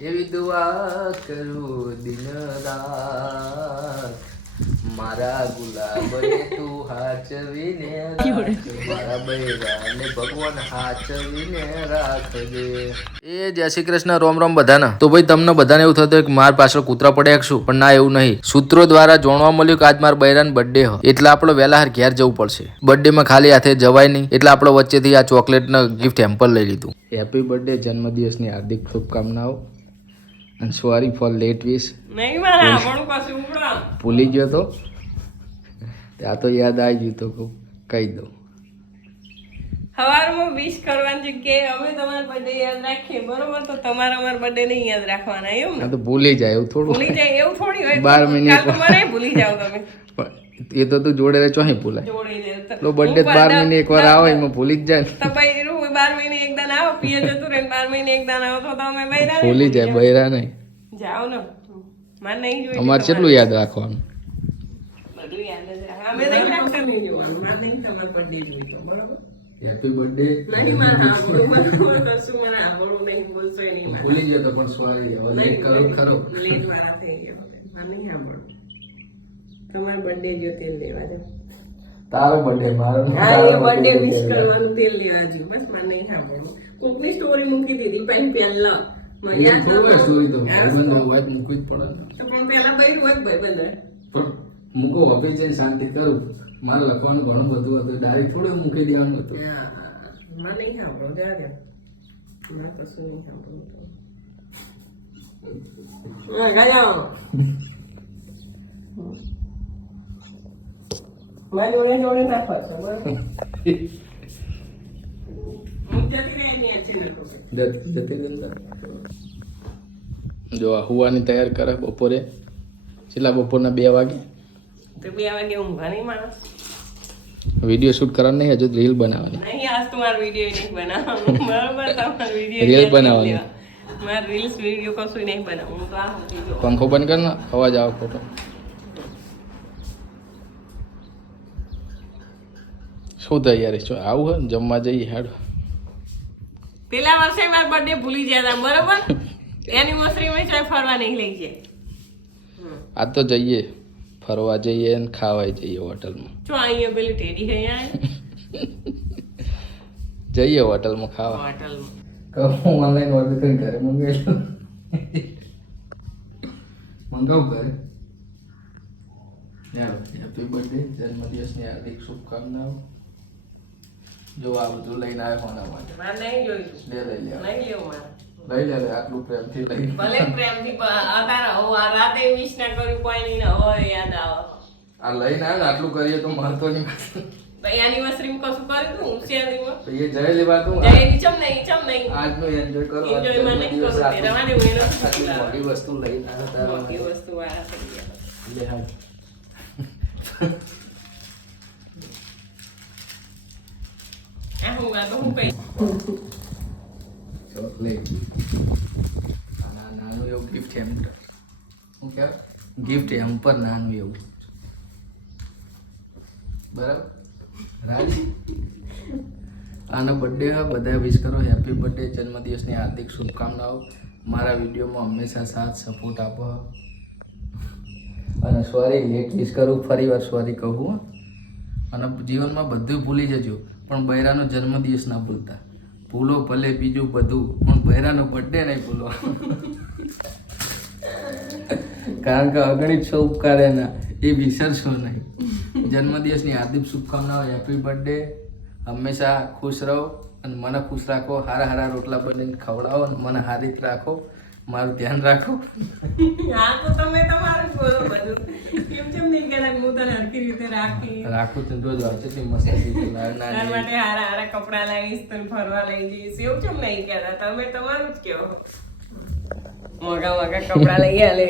એવી દુઆ કરું દિન રાત. મારા ગુલાબને તું હાચવીને મારા બૈરાને ભગવાન હાચવીને રાખજે. એ જય શ્રી કૃષ્ણ રોમ રોમ બધાને. તો ભાઈ તમને બધાને એવું થતું કે માર પાછળ કૂતરા પડ્યા શું? પણ ના એવું નહીં. સૂત્રો દ્વારા જાણવા મળ્યું કે આજ મારા બૈરાન બર્થડે હ. એટલે આપણે વહેલા હાર ઘેર જવું પડશે. બર્થડે માં ખાલી હાથે જવાય નહીં. એટલે આપણે વચ્ચેથી આ ચોકલેટના ગિફ્ટ હેમ્પર લઈ લીધું. હેપી બર્થડે જન્મદિવસની હાર્દિક શુભકામનાઓ. અને સોરી ફોર લેટ વિશ નહીં મારા આપણું પાછું ઉપડા. ભૂલી ગયો તો? આ તો યાદ આવી ગયું તો કહી દઉં. સવારમાં વિશ કરવાની જગ્યાએ અમે તમારા બર્થડે યાદ રાખીએ. બરોબર? તો તમારે અમારા બર્થડે નહીં યાદ રાખવાના એમ ને? તો ભૂલી જાય એવું થોડું. ભૂલી જાય એવું થોડી હોય. બાર મિનિટ. ભૂલી જાવ તમે. એ તો તું જોડે રહે ચોહી ભૂલાય? જોડી તો. બર્થડે હું બાર પણ મહિને એકવાર આવે એમાં ભૂલી જ જાય. ને તો ભાઈ રૂ બાર મહિને એક દાન આવો પીએ જતું રહે ને બાર મહિને એક દાન આવો તો તો અમે બૈરા ભૂલી જાય બૈરા નહીં જાઓ ને. મને નહીં જોઈએ અમારે કેટલું યાદ રાખવાનું? બધું યાદ જ રાખવાનું. અમે નહીં રાખતા. નહીં જોવાનું. મારે નહીં તમારો બર્થડે જોઈતો બરાબર? હેપી બર્થડે નહીં મારે સાંભળવું કશું મને સાંભળવું નહીં. બોલશો નહીં મારે. ભૂલી ગયો તો પણ સોરી હવે લેટ કરો ખરો. લેટ મારા થઈ ગયો મને નહીં સાંભળવું તમારો બર્થડે જો તેલ લેવા જાવ તારો બર્થડે મારો હા એ બર્થડે વિશ કરવાનું તેલ લેવા જો બસ મને નહીં સાંભળવું કોકની સ્ટોરી મૂકી દીધી પછી પહેલા. સ્ટોરી તો મૂકવી જ પડે પણ પેલા બૈરું હોય ભાઈ પણ મૂકો ઓફિસ જઈને શાંતિ કરું મારે લખવાનું ઘણું બધું હતું ડાયરી થોડું મૂકી દેવાનું હતું મને નહીં સાંભળો કશું નહીં સાંભળવું મારી જોડે જોડે ના ફરશો બરાબર હું નાખો જતી અંદર. જો આ હુવાની તૈયાર કરે બપોરે છેલ્લા બપોરના બે વાગે તો બે વાગે ઊંઘવા માણસ વીડિયો શૂટ કરવાનું નહીં હજુ રીલ બનાવવાની નહીં આજ તો મારો વીડિયો નહીં બનાવવાનો બરોબર તમારો વીડિયો Reel બનાવવાની. મારે રીલ્સ વીડિયો કશું નહીં બનાવવું તો આ પંખો બંધ કર ને અવાજ આવે ખોટો શું તૈયારી છો આવું હે ને જમવા જઈએ હેડ પેલા વર્ષે મારો બર્થડે ભૂલી ગયા હતા બરોબર? એનિવર્સરી માં ચાય ફરવા નહીં લઈ જાય આ તો જઈએ ફરવા જઈએ ને ખાવા જઈએ હોટલમાં. જો અહીંયા પેલી ટેડી છે અહીંયા? જઈએ હોટલમાં ખાવા. હોટલમાં. કહું ઓનલાઈન ઓર્ડર કરી ઘરે મંગાવેલું મંગાવું ઘરે. હેપી બર્થડે જન્મદિવસની હાર્દિક શુભકામનાઓ. જો આ બધું લઈને આવ્યો કોના માટે મારે નહીં જોઈતું લે લઈ લે. નહીં લેવું મારે. લઈ લે લે આટલું પ્રેમથી લઈ. ભલે પ્રેમથી અત્યારે હવે આ રાતે વિશ ના કર્યું કોઈ નહીં ને હવે યાદ આવે. આ લઈને આવ્યો આટલું કરીએ તો મળતો નહીં. ભાઈ એનિવર્સરી માં કશું કર્યું તું હોશિયારીમાં તો એ જય લેવા તું. જયની ચમ નહીં ચમ નહીં. આજનો એન્જોય કરો એન્જોયમાં નહીં કરો તેરા આટલું- હું એનો? મોટી વસ્તુ લઈને આવ્યો તારા મોટી વસ્તુ આ લે હું આ તો હું કઈ ચોકલેટ નાનું એવું ગિફ્ટ એમ હું કહેવાય ગિફ્ટ હેમ્પર નાનું એવું બરાબર રાજી આનો બર્થડે હોય બધા વિશ કરો હેપી બર્થડે જન્મદિવસની હાર્દિક શુભકામનાઓ મારા વિડીયોમાં હંમેશા સાથ સપોર્ટ આપો અને સોરી લેટ વિશ કરું ફરી વાર સોરી કહું. અને જીવનમાં બધું ભૂલી જજો પણ બૈરાનો જન્મદિવસ ના ભૂલતા. ભૂલો ભલે બીજું બધું, પણ બૈરાનો બર્થડે નહીં ભૂલો. કારણ કે અગણિત છો ઉપકાર એના, એ વિસરશો નહીં. જન્મદિવસની હાર્દિક શુભકામનાઓ હેપી બર્થડે હંમેશા ખુશ રહો અને મને ખુશ રાખો, હારા હારા રોટલા બનીને ખવડાવો અને મને હારીત રાખો. મારું ધ્યાન રાખો. હા તો તમે તમારું બોલો બધું. કેમ કેમ નહીં કહેતા હું તને હરખી રીતે રાખી? રાખું છું રોજ છે મસ્ત તારા માટે હારા હારા કપડા લાવીશ તને ફરવા લઈ જઈશ. એવું કેમ નહીં કહેતા? તમે તમારું જ કહો મોગા મોગા કપડા લઈ આલે.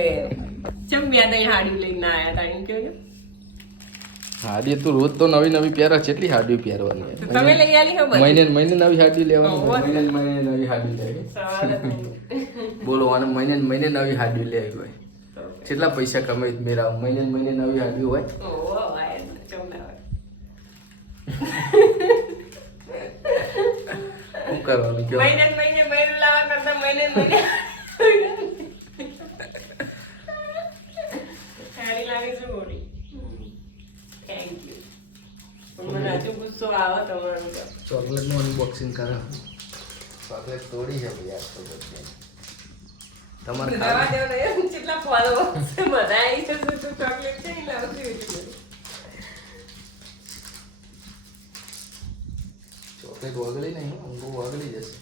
ચમ બે તઈ હાડી લઈને આયા તા એમ કહો હાડી તું રોજ તો નવી નવી પહેરે કેટલી હાડી પહેરવાની તમે લઈ આલી હો મહિને મહિને નવી હાડી લેવાની મહિને મહિને નવી હાડી લેવી. સવાલ જ નહીં. બોલો અને મહિને મહિને નવી હાડી લે આવી હોય. કેટલા પૈસા કમાઈ મેરા મહિને મહિને નવી હાડી હોય. શું કરવાનું કયો મહિને મહિને મહિને લાવા કરતા મહિને મહિને. હાડી લાવી અનબોક્સિંગ કરે ચોકલેટ તોડી છે ભાઈ આજ તો તમારે કેટલા ફોલો બધા આવી છે ચોકલેટ છે ચોકલેટ વગળી નહીં ઊંઘું વગળી જશે.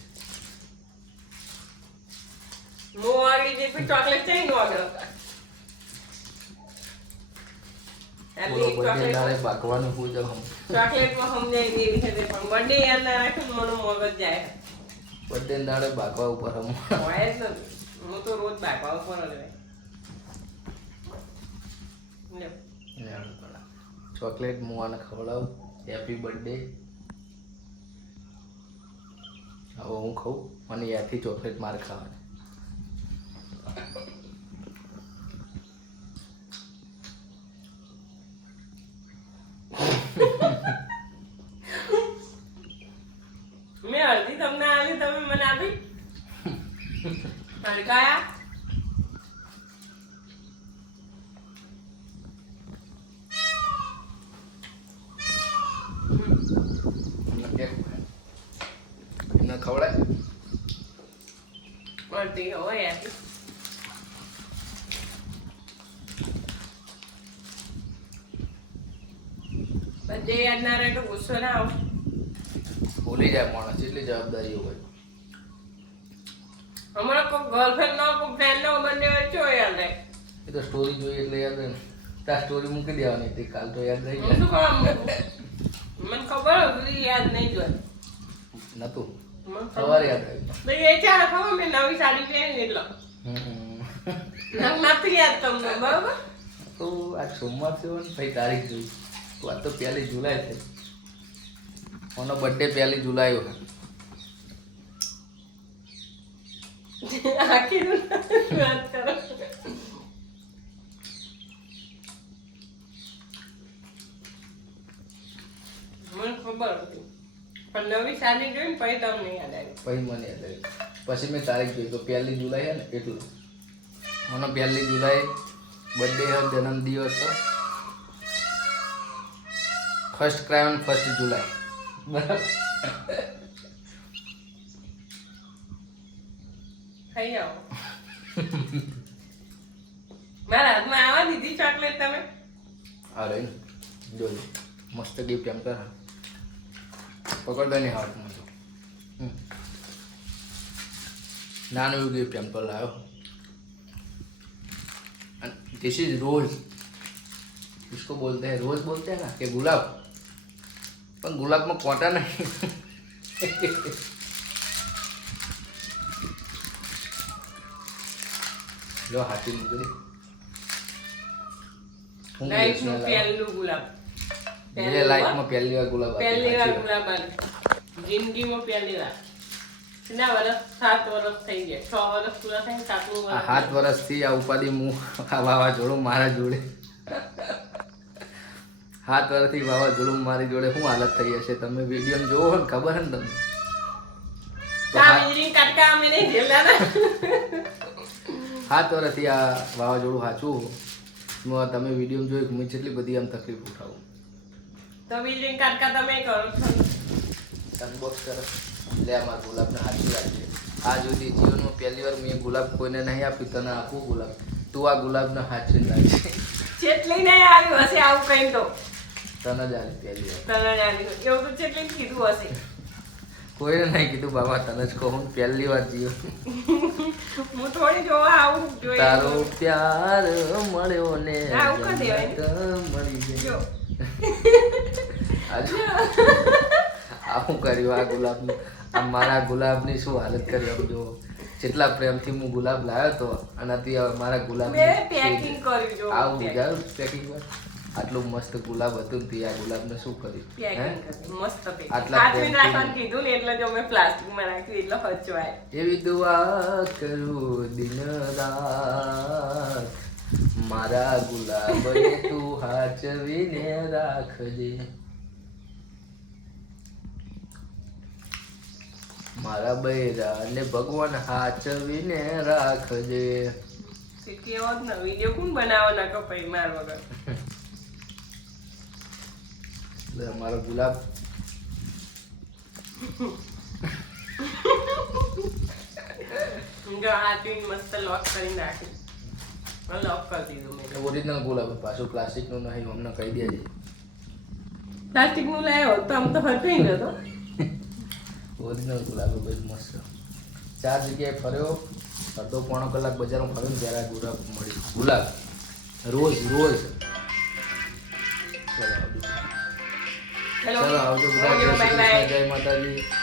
મો આગળ જે પછી ચોકલેટ છે એનો બર્થડે બાકવાનું ચોકલેટમાં સમજાય છે પણ બર્થડે યાદ ના રાખે મને મગજ જાય. બર્થડે દાડે બાકવા ઉપર હમ. હોય જ નથી. હું તો રોજ બાકવા પર જ ચોકલેટ મુવાને ખવડાવ. હેપી બર્થડે હવે હું ખાઉં. મને યાદથી ચોકલેટ મારે ખાવાની મેં અડધી તમને આલી તમે મને આપી હલકાયા એમને કેમ એમને ખવડાય? અડધી હોય યાર યાદ ના રહે તો ગુસ્સો ના આવો. ભૂલી જાય માણસ એટલી જવાબદારીઓ હોય. હમણાં કોઈ ગર્લફ્રેન્ડ નો કોઈ ફ્રેન્ડ નો બંને વચ્ચે યાદ રહે? એ તો સ્ટોરી જોઈએ એટલે યાદ રહે તાર સ્ટોરી મૂકી દેવાની હતી કાલ તો યાદ રહી જાય. મને ખબર હતી યાદ નહીં જોઈ નતું. સવારે યાદ આવ્યું ભાઈ એ ચાલે ખબર? મેં નવી સાડી પહેરી એટલે. નથી યાદ તમને બરોબર? તો આજ સોમવાર છે ને ભાઈ તારીખ જોઈ. તો આજ તો પહેલી જુલાઈ થઈ ઓનો બર્થડે પહેલી જુલાઈ હોય. આખી વાત કરો. ખબર હતી. પણ નવી સાડી જોઈને પછી તમને યાદ આવ્યું. પછી મને યાદ આવ્યું. પછી મેં તારીખ જોઈ તો પહેલી જુલાઈ હે ને એટલું. મને પહેલી જુલાઈ બર્થડે છે જન્મદિવસ છે ફર્સ્ટ ક્રાઇમ ફર્સ્ટ જુલાઈ બરાબર? ખાઈ આવો. મારા હાથમાં આવા દીધી ચોકલેટ તમે? અરે જોજો. મસ્ત ગિફ્ટ એમ કરે. પકડ દે ને હાથમાં તો હમ. નાનું એવું ગિફ્ટ એમ તો લાવ્યો दिस इज रोज इसको बोलते हैं रोज बोलते हैं ना कि गुलाब पर गुलाब में कोटा नहीं लो हाथी मुझे હું મેરે લાઈફમાં પહેલી વાર ગુલાબ પહેલી વાર ગુલાબ જિંદગીમાં પહેલી વાર. વર્ષ સાત વર્ષ થઈ ગયા. છ વર્ષ પૂરા થાય સાતમું આ વર્ષ સાત વર્ષથી આ ઉપાધિ હું આ વાવાઝોડું મારા જોડે. સાત વર્ષથી વાવાઝોડું મારી જોડે શું હાલત થઈ હશે? તમે વીડિયો જોવો ને ખબર ને તમને? સાત વર્ષથી આ વાવાઝોડું સાચું? તમે વીડિયો જોઈ હું જેટલી બધી આમ તકલીફ ઉઠાવું? તો વીજળી કટકા તમે કરો છો. અનબોક્સ કરો. લે અમારા ગુલાબને હાથી રાખજે. આ સુધી જીવનમાં પહેલી વાર મેં ગુલાબ કોઈને નહીં આપ્યું તને આપું ગુલાબ? તું આ ગુલાબને હાથી રાખજે. ચેટલી નહીં આવ્યું હશે આવું કઈ તો તને જ આવી પહેલી વાર. તને જ એવું તો ચેટલી કીધું હશે. કોઈને નહીં કીધું બાબા તને જ કહું પહેલી વાર જીવ. હું થોડી જોવા આવું જોઈએ. તારો પ્યાર મળ્યો ને મળી આજે આ શું કર્યું? આ ગુલાબનું આ મારા ગુલાબની શું હાલત કરી આમ જો જેટલા પ્રેમથી હું ગુલાબ લાવ્યો તો આનાથી હવે મારા ગુલાબ પેકિંગ કર્યું આવું બીજાનું પેકિંગ આટલું મસ્ત ગુલાબ હતું ને તે આ ગુલાબને શું કર્યું? હે? મસ્ત આટલા કીધું ને એટલે જો મેં પ્લાસ્ટિકમાં રાખ્યું એટલે હચવાય. એવી દુઆ કરું દિન રાત. મારા ગુલાબને તું હાચવીને રાખજે. મારા બૈરાને ભગવાન હાચવીને રાખજે. કેવો જ ને વીડિયો કોણ બનાવો ના કપાઈ માર વગર? મારો ગુલાબ. આ મસ્ત લોક કરી મેં ઓરિજિનલ ગુલાબ પાછું પ્લાસ્ટિકનું નહીં અમને કહી દેજે. પ્લાસ્ટિકનું લાવ્યો તો આમ તો હરખાઈ ગયો ઓરિજિનલ ગુલાબ બહુ મસ્ત. ચાર જગ્યાએ ફર્યો અડધો પોણો કલાક બજારમાં ફર્યો ને ત્યારે ગુલાબ મળી. ગુલાબ. રોજ રોજ. ચલો આવજો. હેલો ચલો આવજો બધા. જય માતાજી.